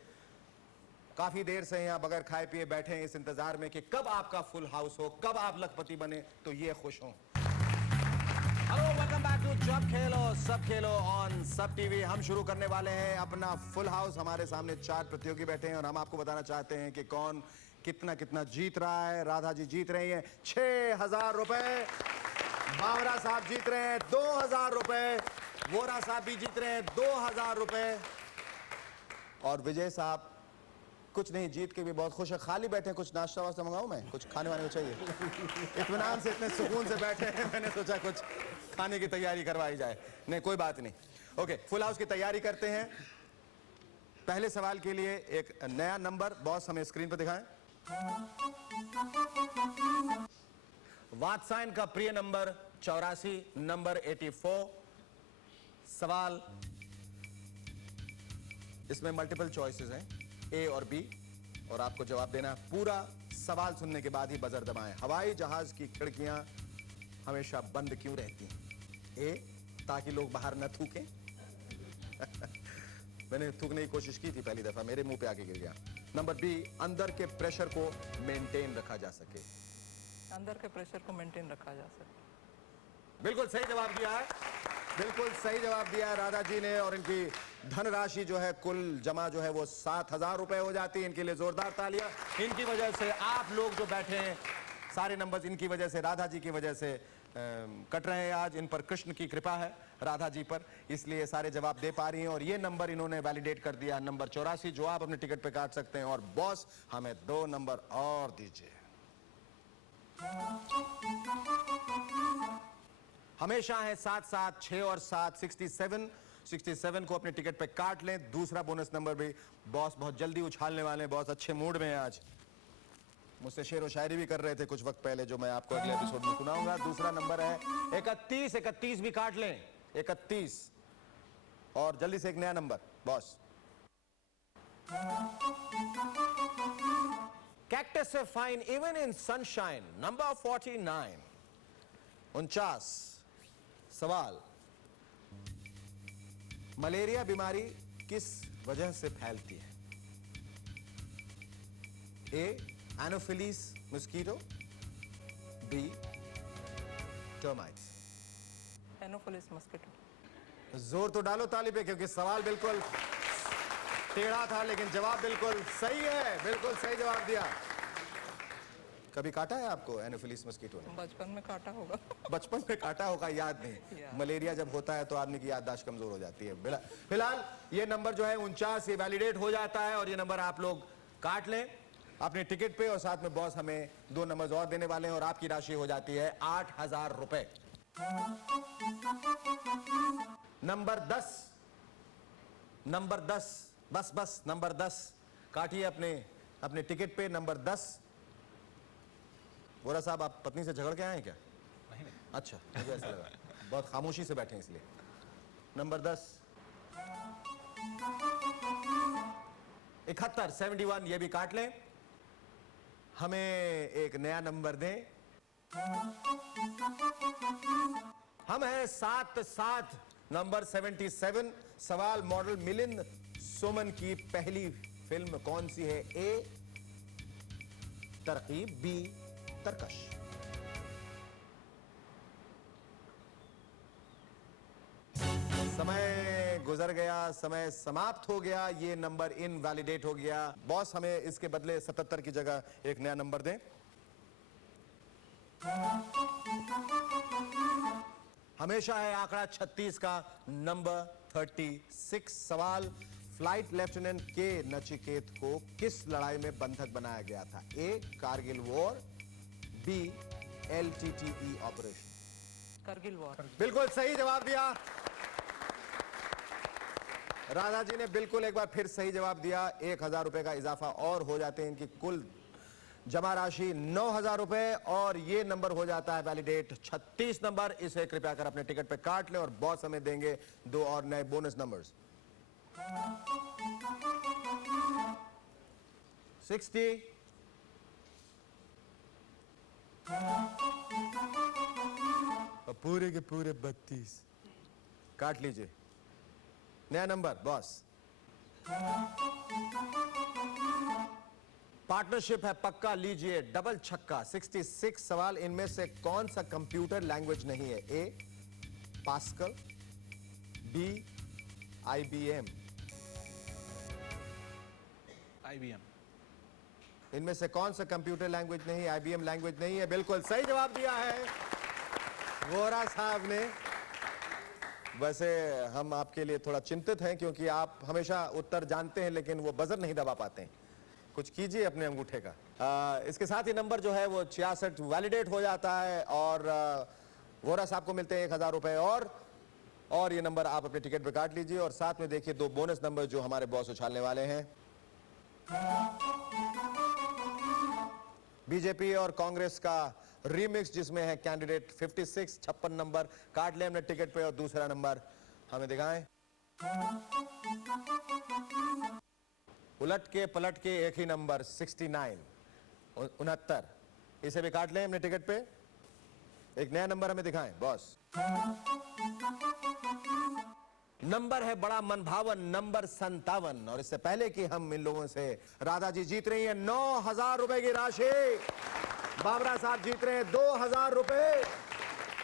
काफी देर से यहाँ बगैर खाए पिए बैठे हैं इस इंतजार में कि कब आपका फुल हाउस हो, कब आप लखपति बने तो ये खुश हों। हेलो, वेलकम बैक टू जब खेलो सब खेलो ऑन सब टीवी। हम शुरू करने वाले हैं अपना फुल हाउस। हमारे सामने 4 प्रतियोगी बैठे हैं और हम आपको बताना चाहते हैं कि कौन कितना कितना जीत रहा है। राधा जी जीत रही हैं 6000 रुपए, बावरा साहब जीत रहे हैं 2000 रुपए, वोरा साहब भी जीत रहे हैं 2000 रुपए, और विजय साहब कुछ नहीं, जीत के भी बहुत खुश है। खाली बैठे, कुछ नाश्ता वास्ता मंगाऊं मैं? कुछ खाने वाने को चाहिए? इत्मीनान से इतने सुकून से बैठे हैं, मैंने सोचा कुछ खाने की तैयारी करवाई जाए। नहीं, कोई बात नहीं। ओके, फुल हाउस की तैयारी करते हैं। पहले सवाल के लिए एक नया नंबर बॉस हमें स्क्रीन पर दिखाएं। वात्सायन का प्रिय नंबर 84, नंबर 84। सवाल, इसमें मल्टीपल चॉइसेस हैं, ए और बी, और आपको जवाब देना है। पूरा सवाल सुनने के बाद ही बजर दबाएं। हवाई जहाज की खिड़कियां हमेशा बंद क्यों रहती हैं? ए, ताकि लोग बाहर न थूकें। मैंने थूकने की कोशिश की थी पहली दफा, मेरे मुंह पे आके गिर गया। नंबर बी, अंदर के प्रेशर को मेंटेन रखा जा सके। अंदर के प्रेशर को मेंटेन रखा जा सके। बिल्कुल सही जवाब दिया है, बिल्कुल सही जवाब दिया है राधा जी ने, और इनकी धनराशि जो है कुल जमा जो है वो 7,000 रुपए हो जाती है। इनके लिए जोरदार तालियां। इनकी वजह से आप लोग जो बैठे हैं, सारे नंबर्स इनकी वजह से, राधा जी की वजह से कट रहे हैं आज। इन पर कृष्ण की कृपा है, राधा जी पर, इसलिए सारे जवाब दे पा रही हैं। और ये नंबर इन्होंने वैलिडेट कर दिया, नंबर 84, जो आप अपने टिकट पे काट सकते हैं। और बॉस, हमें 2 नंबर और दीजिए। हमेशा है 7, 7, 6 और 7, 67 को अपने टिकट पे काट लें। दूसरा बोनस नंबर भी बॉस बहुत जल्दी उछालने वाले हैं, बहुत अच्छे मूड में हैं आज। मुझसे शेर व शायरी भी कर रहे थे कुछ वक्त पहले, जो मैं आपको अगले एपिसोड में सुनाऊंगा। दूसरा नंबर है 31, 31 भी काट लें, 31। और जल्दी से एक नया नंबर बॉस। कैक्टस से fine even in sunshine, number 49, 49। सवाल, मलेरिया बीमारी किस वजह से फैलती है? A, Anopheles mosquito, B, termites. Anopheles mosquito. जोर तो डालो ताली पे, क्योंकि सवाल बिल्कुल टेढ़ा था लेकिन जवाब बिल्कुल सही है, बिल्कुल सही जवाब दिया। कभी काटा है आपको एनोफिलीज मस्कीटो ने? बचपन में काटा होगा। बचपन में काटा होगा, याद नहीं। मलेरिया जब होता है तो आदमी की याददाश्त कमजोर हो जाती है। फिलहाल ये नंबर जो है 49, ये वैलिडेट हो जाता है, और ये नंबर आप लोग काट लें अपने टिकट पे। और साथ में बॉस हमें 2 नंबर और देने वाले हैं, और आपकी राशि हो जाती है 8,000 रुपए। नंबर 10, नंबर 10, बस नंबर 10 काटिए अपने टिकट पे। नंबर 10। वोरा साहब, आप पत्नी से झगड़ के आए हैं क्या? नहीं नहीं, अच्छा, मुझे ऐसा लगा, बहुत खामोशी से बैठे हैं इसलिए। नंबर 10, 71, 71, ये भी काट लें। हमें एक नया नंबर दें। हम हैं 7, 7, नंबर 77। सवाल, मॉडल मिलिंद सोमन की पहली फिल्म कौन सी है? ए, तरकीब, बी, तरकश। समय गुजर गया, समय समाप्त हो गया, ये नंबर इनवैलिडेट हो गया। बॉस, हमें इसके बदले 77 की जगह एक नया नंबर दें। हमेशा है आंकड़ा 36 का, नंबर 36। सवाल, फ्लाइट लेफ्टिनेंट के नचिकेत को किस लड़ाई में बंधक बनाया गया था? A, Kargil war, B, LTTE operation. Kargil war. बिल्कुल सही जवाब दिया। राधा जी ने बिल्कुल एक बार फिर सही जवाब दिया। 1,000 रुपए का इजाफा और हो जाते हैं। इनकी कुल जमा राशि 9,000 रुपए, और ये नंबर हो जाता है वैलिडेट 36 नंबर। इसे कृपया कर अपने टिकट पे काट लें, और बॉस हमें देंगे 2 और नए बोनस नंबर्स। 60, और पूरे के पूरे 32 काट लीजिए। नया नंबर बॉस। पार्टनरशिप है पक्का, लीजिए डबल छक्का। 66। सवाल, इनमें से कौन सा कंप्यूटर लैंग्वेज नहीं है? ए, पास्कल, बी, IBM। IBM। इनमें से कौन सा कंप्यूटर लैंग्वेज नहीं है? IBM लैंग्वेज नहीं है। बिल्कुल सही जवाब दिया है वोरा साहब ने। वैसे हम आपके लिए थोड़ा चिंतित हैं, क्योंकि आप हमेशा उत्तर जानते हैं लेकिन वो बजर नहीं दबा पाते हैं। कुछ कीजिए अपने अंगूठे का। इसके साथ ही नंबर जो है वो 66 वैलिडेट हो जाता है, और वोरा साहब को मिलते हैं 1,000 रुपए और ये नंबर आप अपने टिकट पे काट लीजिए। और साथ में देखिए 2 बोनस नंबर जो हमारे बॉस उछालने वाले हैं। बीजेपी और कांग्रेस का रीमिक्स जिसमें है कैंडिडेट 56 56 नंबर काट ले हमने टिकट पे और दूसरा नंबर हमें दिखाएं। उलट के पलट के एक ही नंबर 69 69 इसे भी काट लें हमने टिकट पे। एक नया नंबर हमें दिखाएं बॉस। नंबर है बड़ा मनभावन नंबर 57 और इससे पहले कि हम इन लोगों से राधा जी जीत रही हैं 9,000 रुपए की राशि, बाबरा साहब जीत रहे हैं 2,000 रुपए,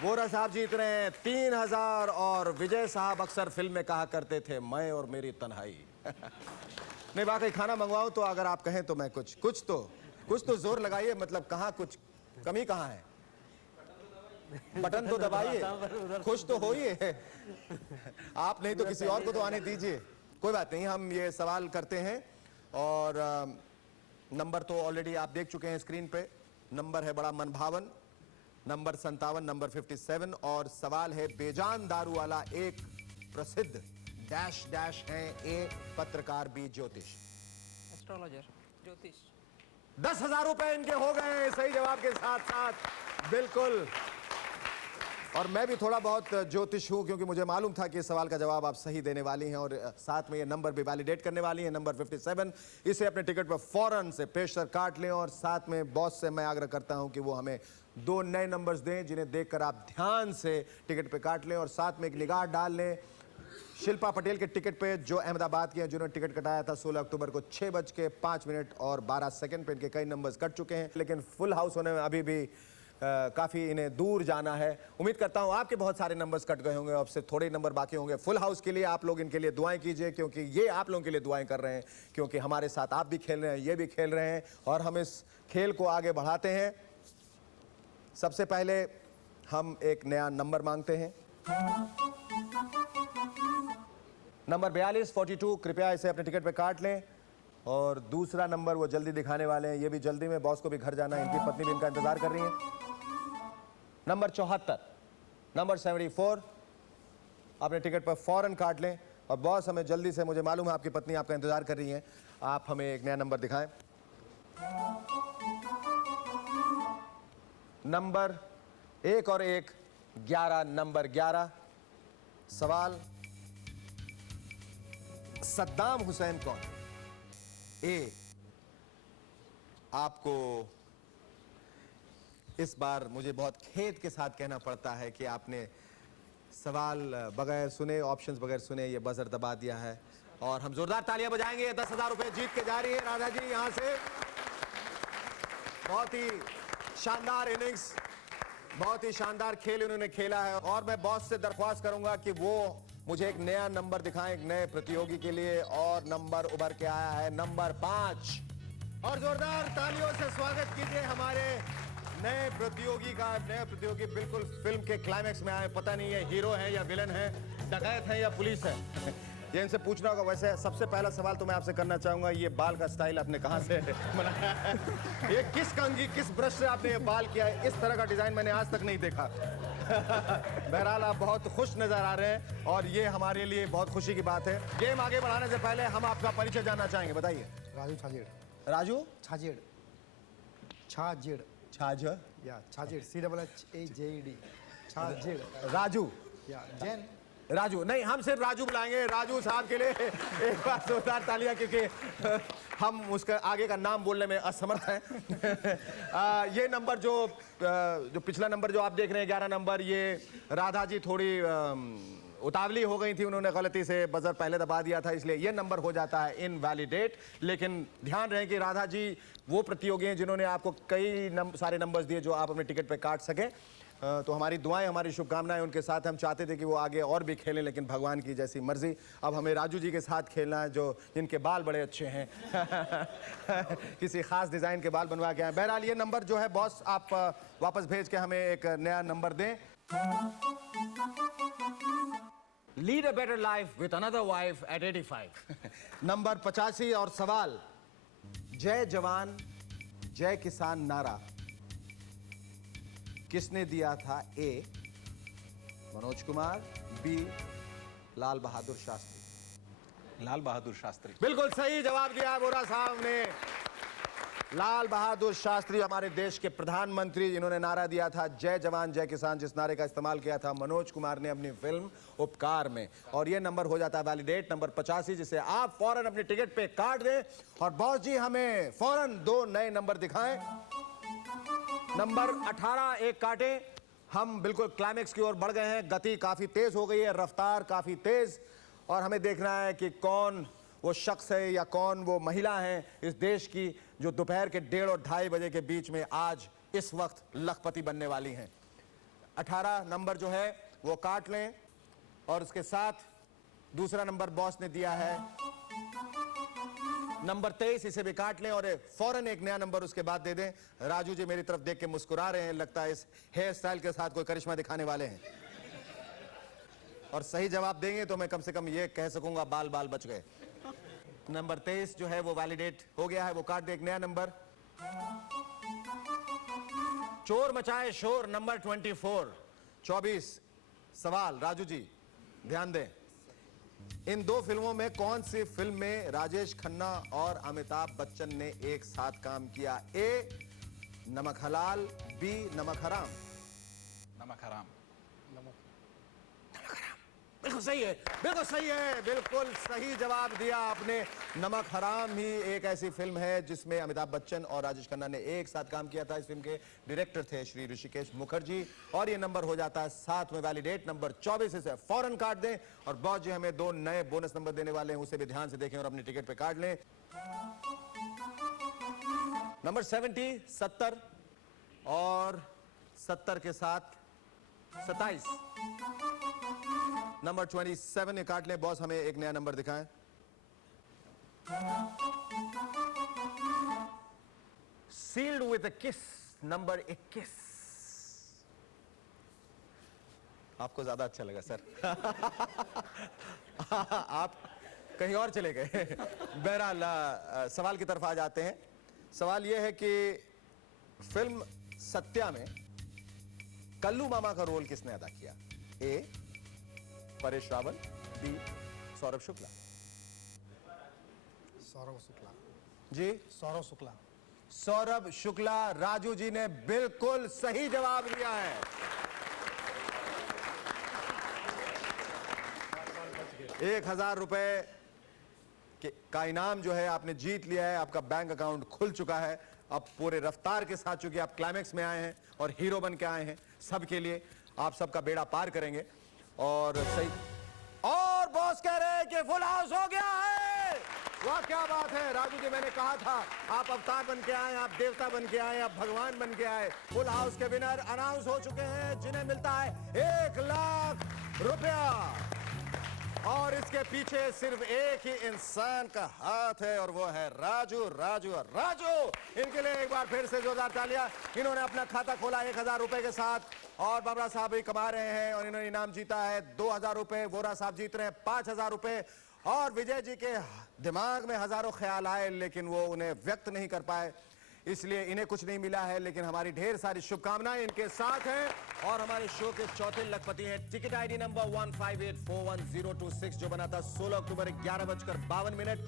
वोरा साहब जीत रहे हैं 3,000 और विजय साहब अक्सर फिल्म में कहा करते थे मैं और मेरी तन्हाई। नहीं वाकई खाना मंगवाऊं तो अगर आप कहें तो मैं कुछ तो जोर लगाइए, मतलब कहाँ कुछ कमी कहाँ है, बटन तो दबाइए, खुश तो होइए। आप नहीं तो किसी और को तो आने दीजिए। कोई बात नहीं, हम ये सवाल करते हैं और नंबर तो ऑलरेडी आप देख चुके हैं स्क्रीन पे। नंबर है बड़ा मनभावन नंबर 57 नंबर 57 और सवाल है बेजान दारू वाला एक प्रसिद्ध डैश डैश है ए पत्रकार बी ज्योतिष। एस्ट्रोलॉजर ज्योतिष। 10,000 रुपए इनके हो गए सही जवाब के साथ साथ। बिल्कुल, और मैं भी थोड़ा बहुत ज्योतिष हूं क्योंकि मुझे मालूम था कि इस सवाल का जवाब आप सही देने वाली हैं और साथ में ये नंबर भी वैलिडेट करने वाली हैं। नंबर 57 इसे अपने टिकट पर फौरन से पेशतर काट लें और साथ में बॉस से मैं आग्रह करता हूं कि वो हमें 2 नए नंबर्स दें जिन्हें देखकर आप ध्यान से टिकट पे काट लें और साथ में एक निगाह डाल लें शिल्पा पटेल के टिकट पे जो अहमदाबाद के हैं जिन्होंने टिकट कटाया था 16 अक्टूबर को 6:05 और 12 सेकंड पे। इनके कई नंबर्स कट चुके हैं लेकिन फुल हाउस होने में अभी भी काफ़ी इन्हें दूर जाना है। उम्मीद करता हूं आपके बहुत सारे नंबर्स कट गए होंगे, अब से थोड़े नंबर बाकी होंगे फुल हाउस के लिए। आप लोग इनके लिए दुआएं कीजिए क्योंकि ये आप लोगों के लिए दुआएं कर रहे हैं क्योंकि हमारे साथ आप भी खेल रहे हैं, ये भी खेल रहे हैं और हम इस खेल को आगे बढ़ाते हैं। सबसे पहले हम एक नया नंबर मांगते हैं, नंबर 4242। कृपया इसे अपने टिकट पे काट लें और दूसरा नंबर वो जल्दी दिखाने वाले हैं, ये भी जल्दी में, बॉस को भी घर जाना है, इनकी पत्नी भी इनका इंतजार कर रही है। नंबर 74 नंबर 74 अपने टिकट पर फौरन काट लें और बॉस हमें जल्दी से, मुझे मालूम है आपकी पत्नी आपका इंतजार कर रही है, आप हमें एक नया नंबर दिखाएं। नंबर 1 और 1 11 नंबर 11। सवाल सद्दाम हुसैन कौन है? ए, आपको इस बार मुझे बहुत खेद के साथ कहना पड़ता है कि आपने सवाल बगैर सुने, ऑप्शंस बगैर सुने ये बजर दबा दिया है और हम जोरदार तालियां बजाएंगे। 10,000 रुपए जीत के जा रही है राधा जी यहां से। बहुत ही शानदार इनिंग्स, बहुत ही शानदार खेल उन्होंने खेला है और मैं बॉस से दरख्वास्त करूंगा कि वो मुझे एक नया नंबर दिखाएं एक नए प्रतियोगी के लिए और नंबर उभर के आया है नंबर 5 और जोरदार तालियों से स्वागत कीजिए हमारे नए प्रतियोगी का। नए प्रतियोगी बिल्कुल फिल्म के क्लाइमैक्स में आए, पता नहीं है हीरो है या विलन है, डकैत है या पुलिस है, ये इनसे पूछना होगा। वैसे सबसे पहला सवाल तो मैं आपसे करना चाहूंगा, ये बाल का स्टाइल आपने कहाँ से बनाया है? ये किस कंघी किस ब्रश से आपने ये बाल किया है? इस तरह का डिजाइन मैंने आज तक नहीं देखा। बहरहाल आप बहुत खुश नजर आ रहे हैं और ये हमारे लिए बहुत खुशी की बात है। गेम आगे बढ़ाने से पहले हम आपका परिचय जानना चाहेंगे, बताइए। राजू छाजेड़। राजू छाजेड़। छाजेड़। छाजेड़ या छाजेड़ CHHAJED छाजेड़। राजू या जैन। राजू नहीं, हम सिर्फ राजू बुलाएंगे। राजू साहब के लिए एक बार जोरदार तालियां क्योंकि हम उसका आगे का नाम बोलने में असमर्थ हैं। ये नंबर जो पिछला नंबर जो आप देख रहे हैं 11 नंबर, ये राधा जी थोड़ी उतावली हो गई थी, उन्होंने गलती से बजर पहले दबा दिया था, इसलिए ये नंबर हो जाता है इनवैलिडेट। लेकिन ध्यान रहे कि राधा जी वो प्रतियोगी हैं जिन्होंने आपको कई सारे नंबर्स दिए जो आप अपने टिकट पे काट सकें। तो हमारी दुआएं हमारी शुभकामनाएं उनके साथ। हम चाहते थे कि वो आगे और भी खेलें लेकिन भगवान की जैसी मर्जी। अब हमें राजू जी के साथ खेलना है जो जिनके बाल बड़े अच्छे हैं। किसी खास डिज़ाइन के बाल बनवा के आए। बहरहाल ये नंबर जो है बॉस आप वापस भेज के हमें एक नया नंबर दें। Lead a better life with another wife eight 85। Number 85 और सवाल जय जवान जय किसान नारा किसने दिया था? ए मनोज कुमार, बी लाल बहादुर शास्त्री। लाल बहादुर शास्त्री। बिल्कुल सही जवाब दिया बोरा साहब ने। लाल बहादुर शास्त्री हमारे देश के प्रधानमंत्री, जिन्होंने नारा दिया था जय जवान जय किसान, जिस नारे का इस्तेमाल किया था मनोज कुमार ने अपनी फिल्म उपकार में। और ये नंबर हो जाता है वैलिडेट, नंबर 85, जिसे आप फौरन अपने टिकट पे काट दें। और बॉस जी हमें फौरन 2 नए नंबर दिखाएं। नंबर 18 एक काटें। हम बिल्कुल क्लाइमेक्स की ओर बढ़ गए हैं, गति काफी तेज हो गई है, रफ्तार काफी तेज, और हमें देखना है कि कौन वो शख्स है या कौन वो महिला है इस देश की जो दोपहर के 1:30 और 2:30 बजे के बीच में आज इस वक्त लखपति बनने वाली हैं। 18 नंबर जो है वो काट लें, और उसके साथ दूसरा नंबर बॉस ने दिया है नंबर 23, इसे भी काट लें और फौरन एक नया नंबर उसके बाद दे दें। राजू जी मेरी तरफ देख के मुस्कुरा रहे हैं, लगता है इस हेयर स्टाइल के साथ कोई करिश्मा दिखाने वाले हैं। और सही जवाब देंगे तो मैं कम से कम ये कह सकूंगा बाल बाल बच गए। नंबर 23 जो है वो वैलिडेट हो गया है, वो काट दे। एक नया नंबर, चोर मचाए शोर, नंबर 24 सवाल। राजू जी ध्यान दें, इन 2 फिल्मों में कौन सी फिल्म में राजेश खन्ना और अमिताभ बच्चन ने एक साथ काम किया? ए नमक हलाल, बी नमक हराम। नमक हराम। बिल्कुल सही है, बिल्कुल सही है, बिल्कुल सही जवाब दिया आपने। नमक हराम ही एक ऐसी फिल्म है जिसमें अमिताभ बच्चन और राजेश खन्ना ने एक साथ काम किया था। इस फिल्म के डायरेक्टर थे श्री ऋषिकेश मुखर्जी, और ये नंबर हो जाता है 7 में वैलिडेट, नंबर 24, इसे फौरन काट दें। और बॉस जी हमें 2 नए बोनस नंबर देने वाले हैं, उसे भी ध्यान से देखें और अपने टिकट पे काट लें। नंबर 70 और 70 के साथ 27, नंबर 27 ये काट लें। बॉस हमें एक नया नंबर दिखाएं। सील्ड विद अ किस, नंबर 21। आपको ज्यादा अच्छा लगा सर। आप कहीं और चले गए। बहरहाल सवाल की तरफ आ जाते हैं। सवाल यह है कि फिल्म सत्या में कल्लू मामा का रोल किसने अदा किया? ए परेश रावल, बी सौरभ शुक्ला। सौरभ शुक्ला। जी सौरभ शुक्ला। सौरभ शुक्ला। राजू जी ने बिल्कुल सही जवाब दिया है। 1000 रुपए का इनाम जो है आपने जीत लिया है, आपका बैंक अकाउंट खुल चुका है। अब पूरे रफ्तार के साथ, चूंकि आप क्लाइमेक्स में आए हैं और हीरो बन के आए हैं, सबके लिए आप सबका बेड़ा पार करेंगे। और सही, और बॉस कह रहे हैं कि फुल हाउस हो गया है। वाह क्या बात है राजू जी, मैंने कहा था आप अवतार बन के आए, आप देवता बन के आए, आप भगवान बन के आए। फुल हाउस के विनर अनाउंस हो चुके हैं, जिन्हें मिलता है 1 लाख रुपया। और इसके पीछे सिर्फ एक ही इंसान का हाथ है, और वो है राजू। राजू और राजू, इनके लिए एक बार फिर से जोरदार तालियां। इन्होंने अपना खाता खोला 1000 रुपए के साथ, और बाबरा साहब भी कमा रहे हैं, और इन्होंने इनाम जीता है 2000 रुपए। वोरा साहब जीत रहे हैं 5000 रुपए। और विजय जी के दिमाग में हजारों ख्याल आए, लेकिन वो उन्हें व्यक्त नहीं कर पाए, इसलिए इन्हें कुछ नहीं मिला है। लेकिन हमारी ढेर सारी शुभकामनाएं इनके साथ हैं। और हमारे शो के चौथे लखपति हैं टिकट आईडी नंबर 15841026, जो बना था 16 अक्टूबर 11:52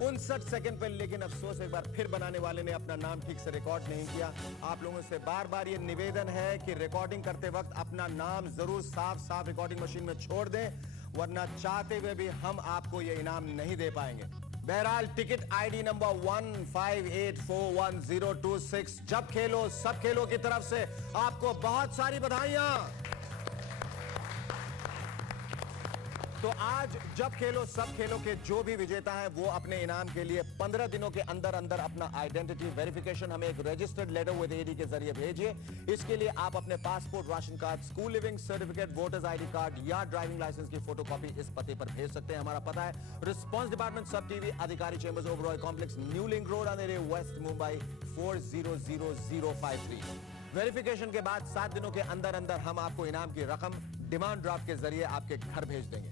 59 सेकंड पे। लेकिन अफसोस एक बार फिर बनाने वाले ने अपना नाम ठीक से रिकॉर्ड नहीं किया। आप लोगों से बार बार ये निवेदन है कि रिकॉर्डिंग करते वक्त अपना नाम जरूर साफ साफ रिकॉर्डिंग मशीन में छोड़ दें, वरना चाहते हुए भी हम आपको ये इनाम नहीं दे पाएंगे। बहरहाल टिकट आईडी नंबर 15841026, जब खेलो सब खेलो की तरफ से आपको बहुत सारी बधाइयां। तो आज जब खेलो सब खेलो के जो भी विजेता हैं वो अपने इनाम के लिए 15 दिनों के अंदर अंदर अपना आइडेंटिटी वेरिफिकेशन हमें एक रजिस्टर्ड लेटर विद एडी के जरिए भेजिए। इसके लिए आप अपने passport, ration card, school leaving certificate, voters ID card या ड्राइविंग लाइसेंस की फोटोकॉपी इस पते पर भेज सकते हैं। हमारा पता है response department, Sab TV, Adhikari chambers, Oberoi complex, new link road, अंधेरे, वेस्ट मुंबई 400053। वेरिफिकेशन के बाद 7 दिनों के अंदर अंदर हम आपको इनाम की रकम डिमांड ड्राफ्ट के जरिए आपके घर भेज देंगे।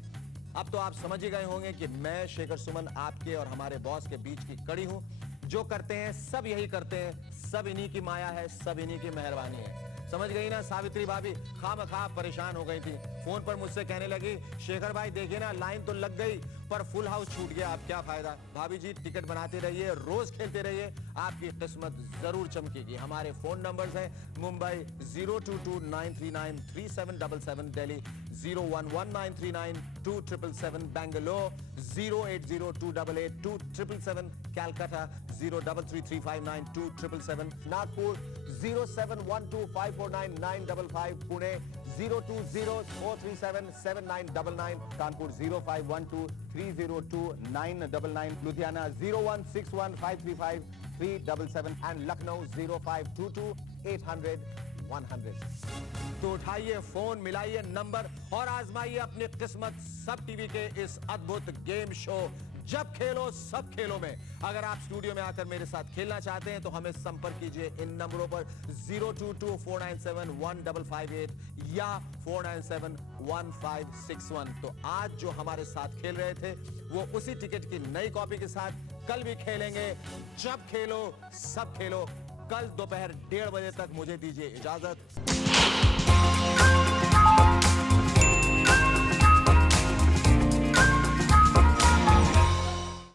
अब तो आप समझ ही गए होंगे कि मैं शेखर सुमन आपके और हमारे बॉस के बीच की कड़ी हूं। जो करते हैं सब यही करते हैं, सब इन्हीं की माया है, सब इन्हीं की मेहरबानी है। समझ गई ना सावित्री भाभी, खामखा परेशान हो गई थी। फोन पर मुझसे कहने लगी, शेखर भाई देखिए ना लाइन तो लग गई पर फुल हाउस छूट गया, अब क्या फायदा। भाभी जी टिकट बनाते रहिए, रोज खेलते रहिए, आपकी किस्मत जरूर चमकेगी। हमारे फोन नंबर्स हैं मुंबई 02293937777, दिल्ली 011939277, बेंगलोर 080288277, कैलकाटा 033359277, नागपुर 07125499555, पुणे 02043779999, कानपुर 0512302999, लुधियाना 01615353777 and Lucknow 0522800100। तो उठाइए फोन, मिलाइए नंबर और आजमाइए अपनी किस्मत सब टीवी के इस अद्भुत गेम शो जब खेलो सब खेलो में। अगर आप स्टूडियो में आकर मेरे साथ खेलना चाहते हैं तो हमें संपर्क कीजिए इन नंबरों पर 022497155 या 4971561। तो आज जो हमारे साथ खेल रहे थे वो उसी टिकट की नई कॉपी के साथ कल भी खेलेंगे। जब खेलो सब खेलो। कल दोपहर 1:30 बजे तक मुझे दीजिए इजाजत।